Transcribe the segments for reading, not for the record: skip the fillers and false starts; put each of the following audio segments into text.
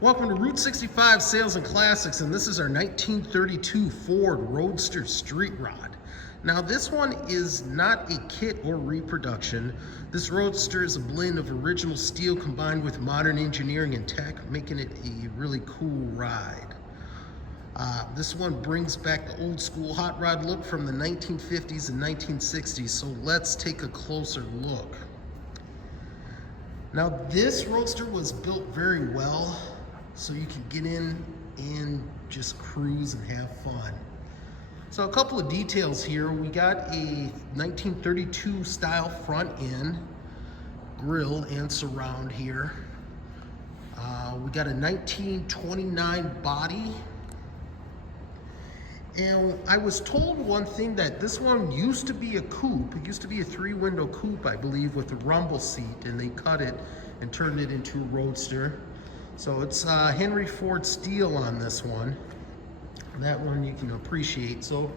Welcome to Route 65 Sales and Classics, and this is our 1932 Ford Roadster Street Rod. Now this one is not a kit or reproduction. This Roadster is a blend of original steel combined with modern engineering and tech, making it a really cool ride. This one brings back the old school hot rod look from the 1950s and 1960s, so let's take a closer look. Now this Roadster was built very well, so you can get in and just cruise and have fun. So a couple of details here. We got a 1932 style front end, grille and surround here. We got a 1929 body. And I was told one thing, that this one used to be a coupe. It used to be a 3-window coupe, I believe, with a rumble seat, and they cut it and turned it into a Roadster. So it's Henry Ford steel on this one. That one you can appreciate. So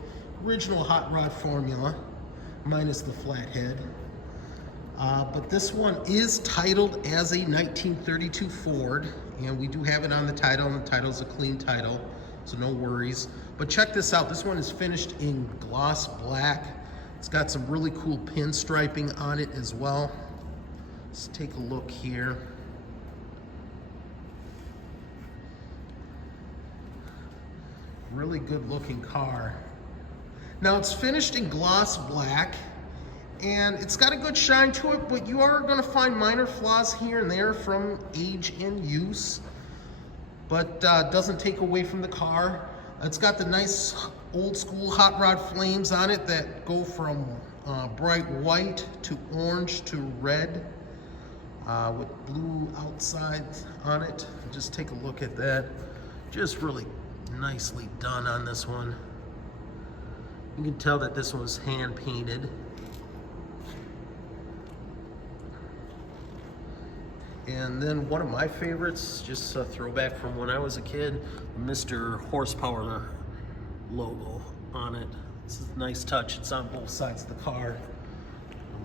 original hot rod formula, minus the flathead. But this one is titled as a 1932 Ford, and we do have it on the title, and the title's a clean title, so no worries. But check this out, this one is finished in gloss black. It's got some really cool pinstriping on it as well. Let's take a look here. Really good looking car. Now it's finished in gloss black, and it's got a good shine to it, but you are going to find minor flaws here and there from age and use, but doesn't take away from the car. It's got the nice old school hot rod flames on it that go from bright white to orange to red, with blue outside on it. Just take a look at that. Just really nicely done on this one. You can tell that this one was hand painted. And then one of my favorites, just a throwback from when I was a kid, Mr. Horsepower logo on it. This is a nice touch. It's on both sides of the car.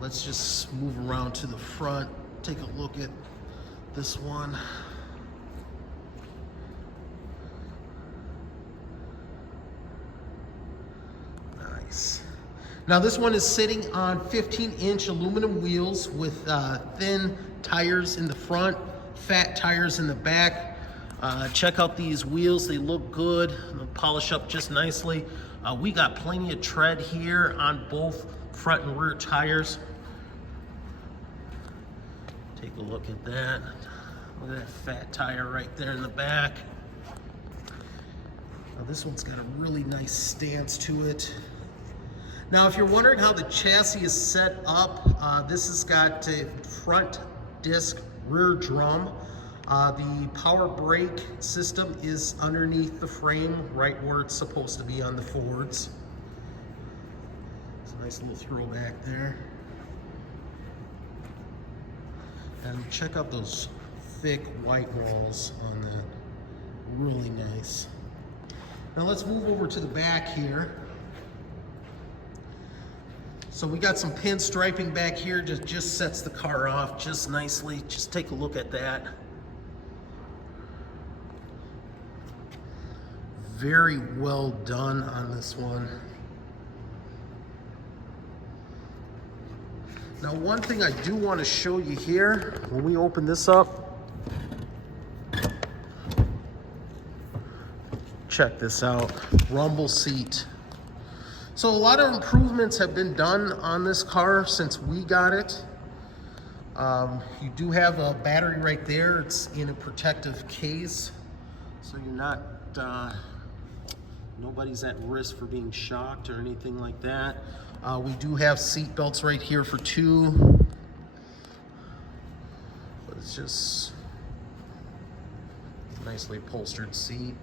Let's just move around to the front, take a look at this one. Now this one is sitting on 15-inch aluminum wheels with thin tires in the front, fat tires in the back. Check out these wheels, they look good. They'll polish up just nicely. We got plenty of tread here on both front and rear tires. Take a look at that. Look at that fat tire right there in the back. Now this one's got a really nice stance to it. Now, if you're wondering how the chassis is set up, this has got a front disc, rear drum. The power brake system is underneath the frame, right where it's supposed to be on the Fords. It's a nice little throwback there. And check out those thick white walls on that. Really nice. Now let's move over to the back here. So we got some pinstriping back here, just sets the car off just nicely. Just take a look at that. Very well done on this one. Now one thing I do want to show you here, when we open this up, check this out, rumble seat. So a lot of improvements have been done on this car since we got it. You do have a battery right there. It's in a protective case, so you're not, nobody's at risk for being shocked or anything like that. We do have seat belts right here for 2. But it's just a nicely upholstered seat.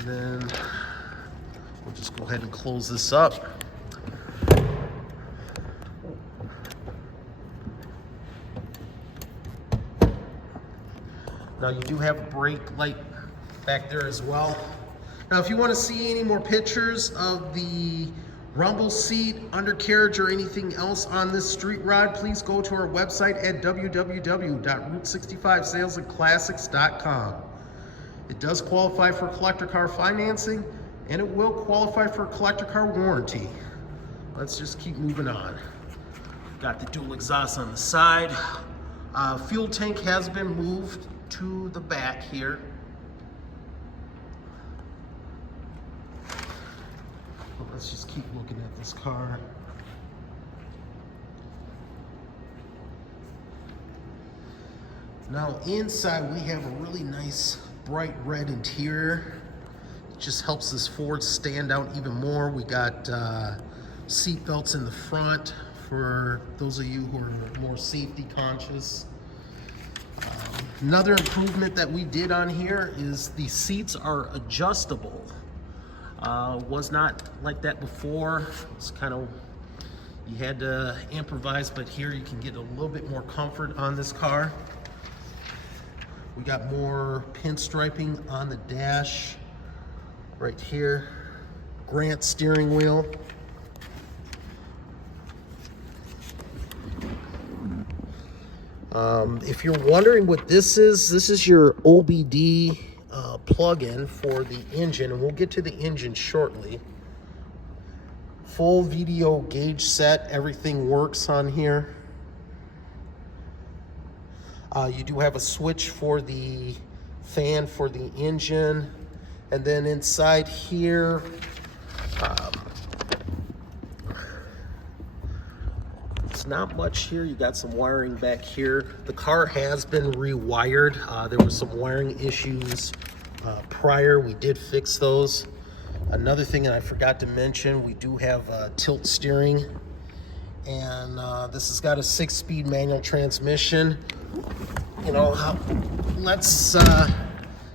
And then we'll just go ahead and close this up. Now you do have a brake light back there as well. Now if you want to see any more pictures of the rumble seat, undercarriage, or anything else on this street rod, please go to our website at www.route65salesandclassics.com. It does qualify for collector car financing, and it will qualify for a collector car warranty. Let's just keep moving on. Got the dual exhaust on the side. Fuel tank has been moved to the back here. Let's just keep looking at this car. Now inside we have a really nice bright red interior. It just helps this Ford stand out even more. We got seat belts in the front for those of you who are more safety conscious. Another improvement that we did on here is the seats are adjustable. Was not like that before. It's kind of, you had to improvise, but here you can get a little bit more comfort on this car. We got more pinstriping on the dash right here. Grant steering wheel. If you're wondering what this is your OBD plug-in for the engine, and we'll get to the engine shortly. Full VDO gauge set, everything works on here. You do have a switch for the fan for the engine, and then inside here, it's not much here. You got some wiring back here. The car has been rewired. There were some wiring issues prior. We did fix those. Another thing that I forgot to mention, we do have tilt steering, and this has got a 6-speed manual transmission. You know, let's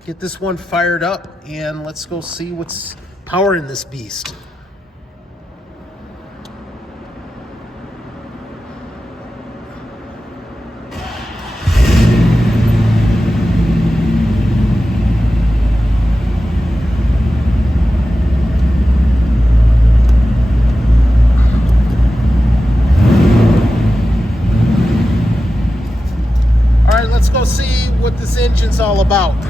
get this one fired up and let's go see what's powering this beast. Let's go see what this engine's all about.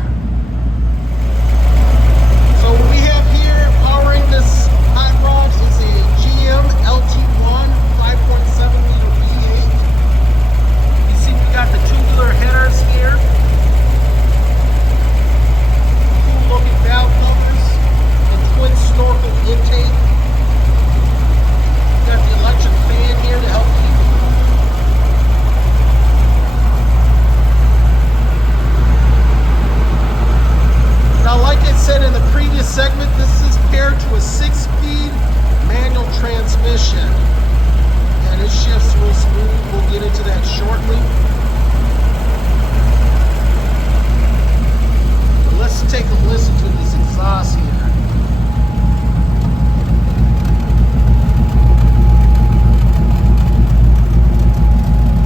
So what we have here powering this hot rod is a GM LT1 5.7 liter V8. You see we got the tubular headers here. Cool looking valve covers and twin snorkel intake. Got the electric fan here to help keep Now, like I said in the previous segment, this is paired to a 6-speed manual transmission, and it shifts real smooth. We'll get into that shortly. But let's take a listen to this exhaust here.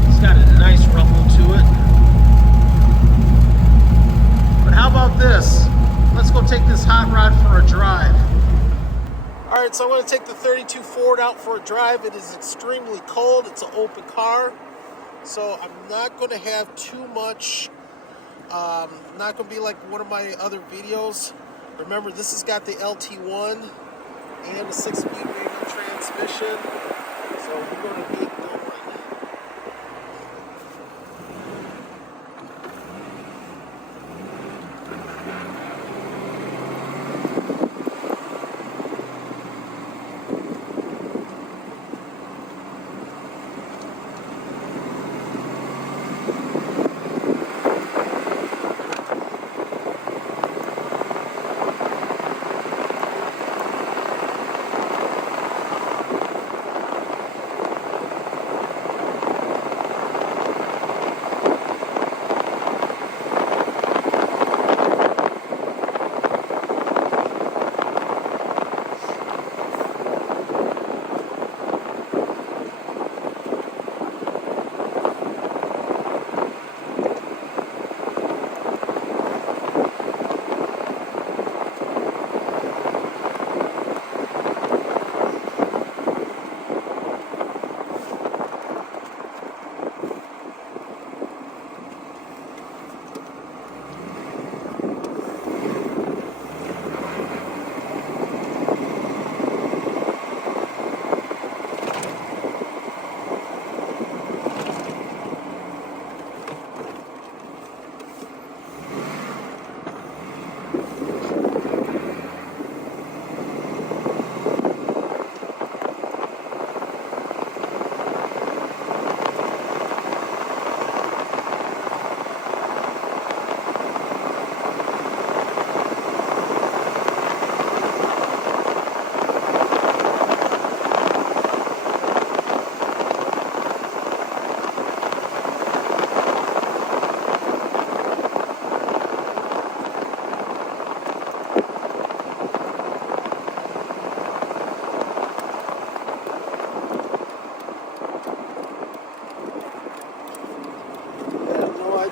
It's got a nice rumble to it. But how about this? Let's go take this hot rod for a drive. All right, so I'm going to take the 32 Ford out for a drive. It is extremely cold. It's an open car, so I'm not going to have too much. Not going to be like one of my other videos. Remember, this has got the LT1 and a 6-speed manual transmission, so we're going to get going.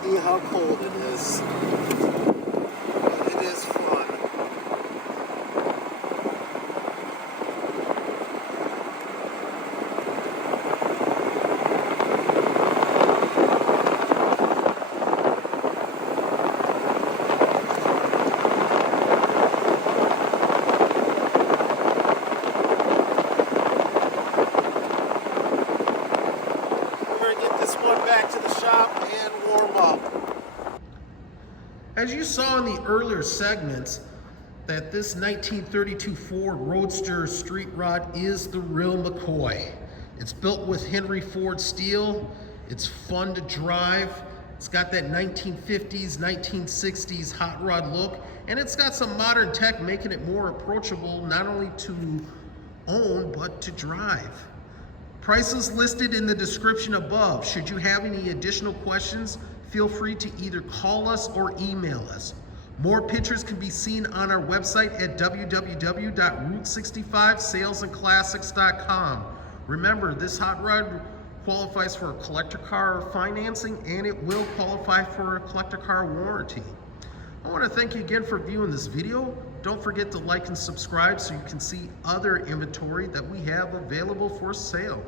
me how cold it is. It is fun. Back to the shop and warm up. As you saw in the earlier segments, that this 1932 Ford Roadster street rod is the real McCoy. It's built with Henry Ford steel. It's fun to drive. It's got that 1950s, 1960s hot rod look, and it's got some modern tech making it more approachable, not only to own, but to drive. Prices listed in the description above. Should you have any additional questions, feel free to either call us or email us. More pictures can be seen on our website at www.route65salesandclassics.com. Remember, this hot rod qualifies for a collector car financing, and it will qualify for a collector car warranty. I want to thank you again for viewing this video. Don't forget to like and subscribe so you can see other inventory that we have available for sale.